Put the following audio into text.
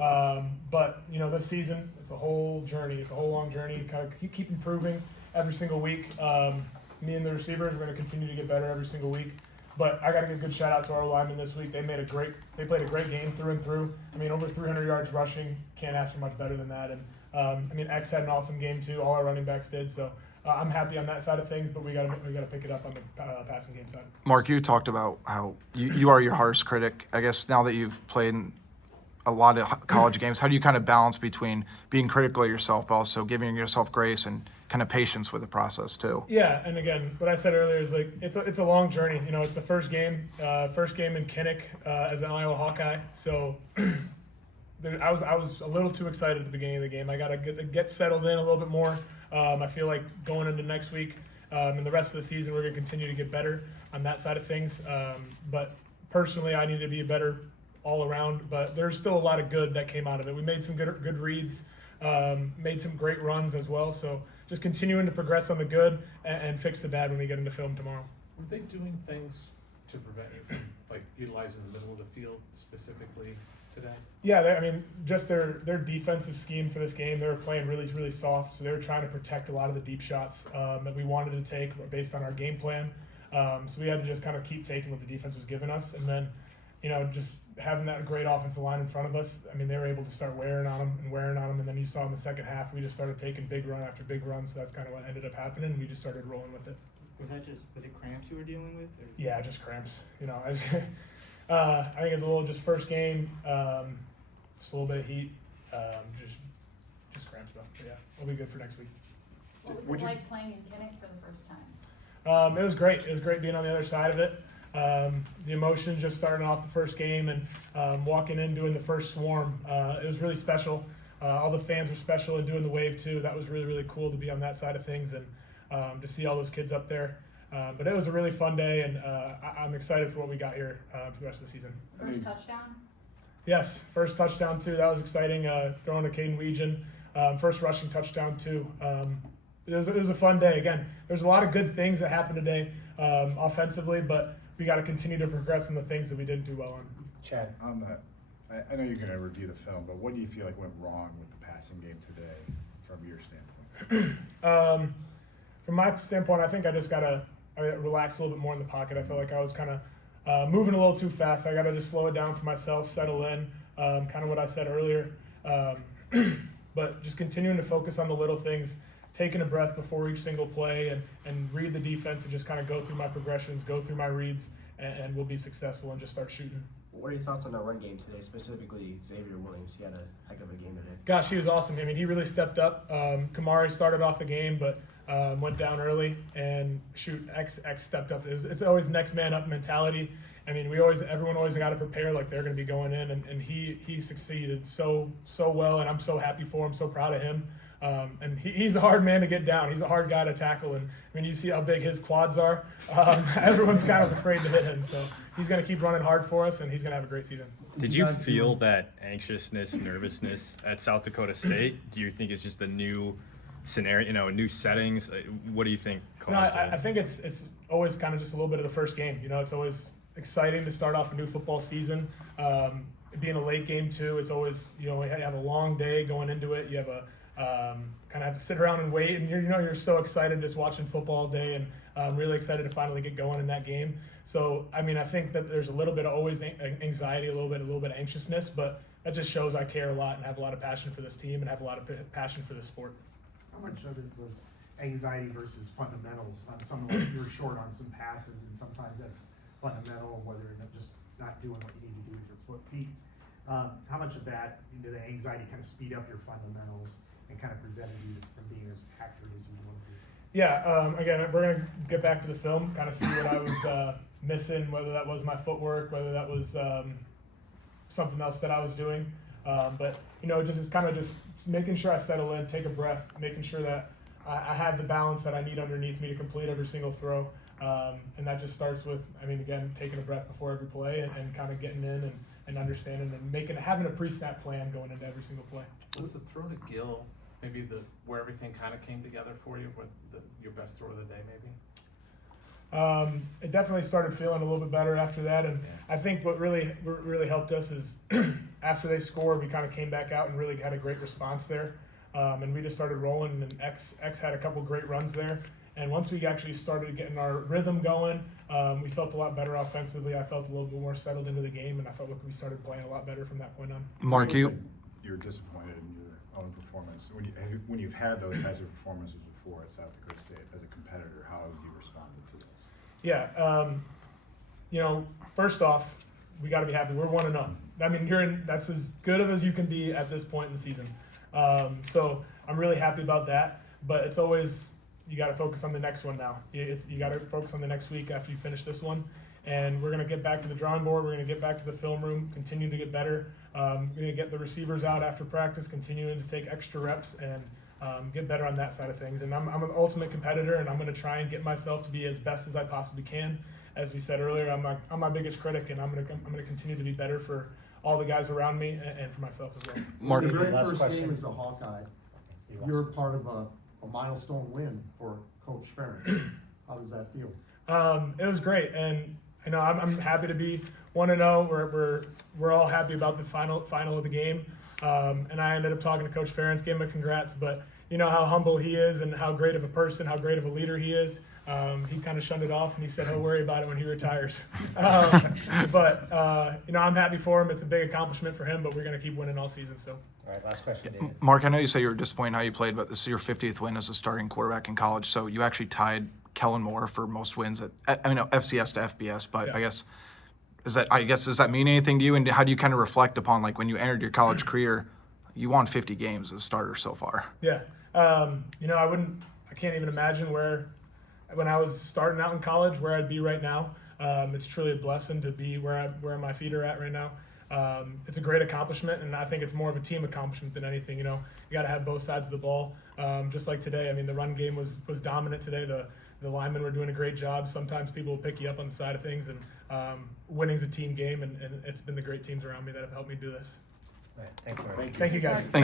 But, this season, it's a whole journey. It's a whole long journey. Kind of keep improving every single week. Me and the receivers are going to continue to get better every single week. But I got to give a good shout out to our linemen this week. They played a great game through and through. Over 300 yards rushing. Can't ask for much better than that. And X had an awesome game too. All our running backs did. So I'm happy on that side of things. But we got to pick it up on the passing game side. Mark, you talked about how you are your hardest critic. I guess now that you've played in a lot of college games, how do you kind of balance between being critical of yourself, but also giving yourself grace and kind of patience with the process too? Yeah, and again, what I said earlier is it's a long journey. It's the first game in Kinnick as an Iowa Hawkeye. So I was a little too excited at the beginning of the game. I got to get settled in a little bit more. I feel like going into next week and the rest of the season, we're going to continue to get better on that side of things. But personally, I need to be better all around. But there's still a lot of good that came out of it. We made some good reads, made some great runs as well. So just continuing to progress on the good and fix the bad when we get into film tomorrow. Were they doing things to prevent you from utilizing the middle of the field specifically today? Yeah, just their defensive scheme for this game, they were playing really, really soft. So they were trying to protect a lot of the deep shots that we wanted to take based on our game plan. So we had to just kind of keep taking what the defense was giving us. And then, just having that great offensive line in front of us, they were able to start wearing on them. And then you saw in the second half, we just started taking big run after big run. So that's kind of what ended up happening. We just started rolling with it. Was it cramps you were dealing with? Or? Yeah, just cramps. I think it's a little just first game, just a little bit of heat, just cramps though. But yeah, we'll be good for next week. What was it like playing in Kinnick for the first time? It was great. It was great being on the other side of it. The emotion just starting off the first game and walking in, doing the first swarm. It was really special. All the fans were special and doing the wave too. That was really, really cool to be on that side of things and to see all those kids up there. But it was a really fun day, and I'm excited for what we got here for the rest of the season. First touchdown? Yes, first touchdown too. That was exciting. Throwing to Caden Weegan. First rushing touchdown too. It was a fun day. Again, there's a lot of good things that happened today offensively, but we got to continue to progress in the things that we didn't do well on. Chad, on that, I know you're going to review the film, but what do you feel like went wrong with the passing game today from your standpoint? From my standpoint, I think I just got to relax a little bit more in the pocket. I felt like I was kind of moving a little too fast. I got to just slow it down for myself, settle in, kind of what I said earlier. But just continuing to focus on the little things, taking a breath before each single play and read the defense and just kind of go through my progressions, go through my reads, and we'll be successful and just start shooting. What are your thoughts on our run game today, specifically Xavier Williams? He had a heck of a game today. Gosh, he was awesome. He really stepped up. Kamari started off the game, but went down early, and X stepped up. It's always next man up mentality. Everyone always got to prepare like they're going to be going in, and he succeeded so well, and I'm so happy for him, so proud of him. And he's a hard man to get down. He's a hard guy to tackle, and you see how big his quads are. Everyone's kind of afraid to hit him, so he's going to keep running hard for us, and he's going to have a great season. Did you feel that anxiousness, nervousness at South Dakota State? Do you think it's just a new scenario, new settings? What do you think? I think it's always kind of just a little bit of the first game. It's always exciting to start off a new football season. Being a late game too, it's always you have a long day going into it. You have a kind of have to sit around and wait, and you're so excited just watching football all day, and really excited to finally get going in that game. So I think that there's a little bit of always anxiety, a little bit of anxiousness, but that just shows I care a lot and have a lot of passion for this team and have a lot of passion for the sport. How much of it was anxiety versus fundamentals? On some of you're short on some passes, and sometimes that's fundamental, whether you're just not doing what you need to do with your feet. How much of that did the anxiety kind of speed up your fundamentals and kind of prevented you from being as accurate as you want to be? Yeah, again, we're going to get back to the film, kind of see what I was missing, whether that was my footwork, whether that was something else that I was doing. But just kind of just making sure I settle in, take a breath, making sure that I have the balance that I need underneath me to complete every single throw. And that just starts with, again, taking a breath before every play and kind of getting in and understanding and having a pre-snap plan going into every single play. Was the throw to Gill maybe where everything kind of came together for you with your best throw of the day maybe? It definitely started feeling a little bit better after that, and I think what really helped us is after they scored, we kind of came back out and really had a great response there, and we just started rolling. And X had a couple great runs there, and once we actually started getting our rhythm going, we felt a lot better offensively. I felt a little bit more settled into the game, and I felt like we started playing a lot better from that point on. Mark, You said you're disappointed in your own performance. When you've had those types of performances before at South Dakota State as a competitor, how have you responded to those? Yeah, first off, we got to be happy. We're 1-0. I mean, that's as good of as you can be at this point in the season. So I'm really happy about that. But it's always, you got to focus on the next one now. You got to focus on the next week after you finish this one. And we're going to get back to the drawing board. We're going to get back to the film room, continue to get better. We're going to get the receivers out after practice, continuing to take extra reps and get better on that side of things. And I'm an ultimate competitor, and I'm going to try and get myself to be as best as I possibly can. As we said earlier, I'm my biggest critic, and I'm going to continue to be better for all the guys around me and for myself as well. Mark, The very Last first question. game as a Hawkeye, you're part of a milestone win for Coach Ferentz. How does that feel? It was great, and I'm happy to be 1-0. We're all happy about the final of the game, and I ended up talking to Coach Ferentz, gave him a congrats. But you know how humble he is, and how great of a person, how great of a leader he is. He kind of shunned it off, and he said he'll worry about it when he retires. But I'm happy for him. It's a big accomplishment for him, but we're going to keep winning all season. So. All right, last question, David. Mark, I know you say you were disappointed how you played, but this is your 50th win as a starting quarterback in college. So you actually tied Kellen Moore for most wins FCS to FBS. But Yeah. does that mean anything to you? And how do you kind of reflect upon, like, when you entered your college career, you won 50 games as a starter so far? Yeah. I can't even imagine when I was starting out in college, where I'd be right now. It's truly a blessing to be where my feet are at right now. It's a great accomplishment, and I think it's more of a team accomplishment than anything. You got to have both sides of the ball. Just like today, I mean, the run game was dominant today. The linemen were doing a great job. Sometimes people will pick you up on the side of things, and winning's a team game, and it's been the great teams around me that have helped me do this. All right, thank you. Thank you, guys.